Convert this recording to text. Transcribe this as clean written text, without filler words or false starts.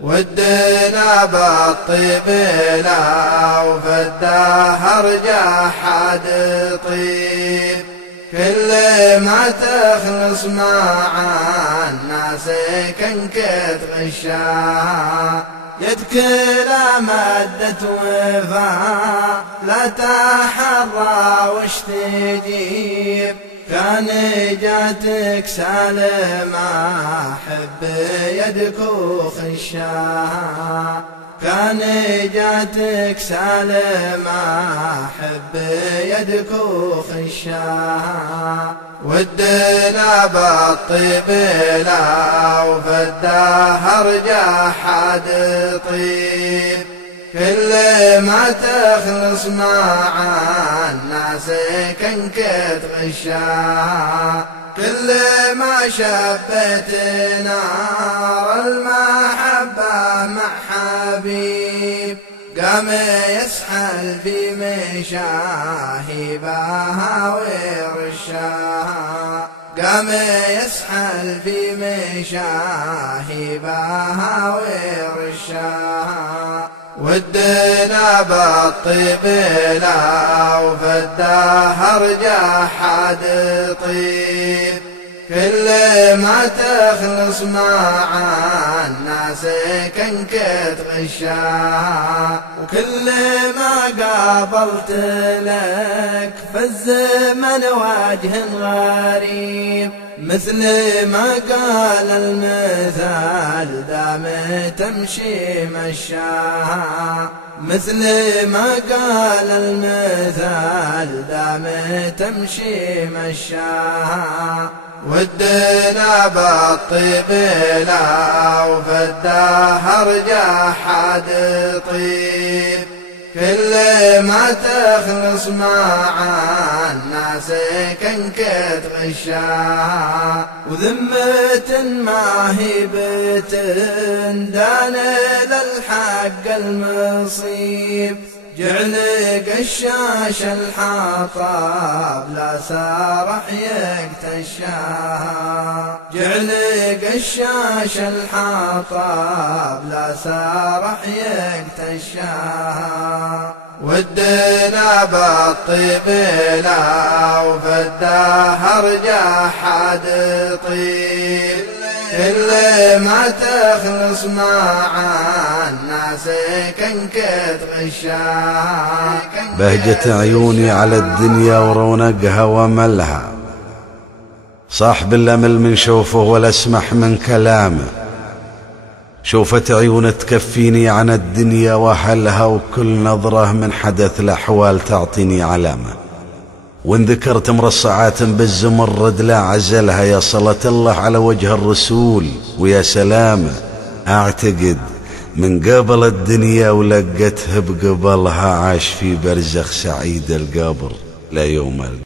ودنا بالطيب لا وفي الدهر جحد طيب، كل ما تخلص مع الناس كنك تغشاها، يدك لا مدت وفاء لا تحرى وش تجيب، كان جاتك سالمة حب يدك وخشاها، كان جاتك سالمة حب يدك وخشاها، ودنا بالطيب لا وفي الدهر جحد طيب، كل ما تخلص مع الناس كنك تغشاها، كل ما شبت نار المحبة مع حبيب، قام يسحل في مشاهبها ويرشاها، قام يسحل في مشاهبها ويرشاها، ودنا بالطيب لا وفي الدهر جحد طيب، كل ما تخلص مع الناس كنك تغشاها، وكل ما قابلت لك في الزمن وجه غريب، مثل ما قال المثال دام تمشي مشاها، مثل ما قال المثال دام تمشي مشاها، ودنا بالطيب لا وفي الدهر جحد طيب، كل ما تخلص مع الناس كنك تغشاها، وذمة ما هي بتندان للحق المصيب، جعل قشاش الحطاب لا سارح يكتشاها، جعل قشاش الحطاب لا سارح يكتشاها، ودنا بالطيب لا وفي الدهر جحد طيب، كل ما تخلص مع الناس كنك تغشاها، بهجة عيوني على الدنيا ورونقها وملها، صاحب الأمل من شوفه ولا اسمح من كلامه، شوفت عيون تكفيني عن الدنيا وأهلها، وكل نظرة من حدث الأحوال تعطيني علامة، وإن ذكرت مرصعات بالزمرد لا عزلها، يا صلاة الله على وجه الرسول ويا سلامه، أعتقد من قبل الدنيا ولقته بقبلها، عاش في برزخ سعيد القبر لا يوم القيامة.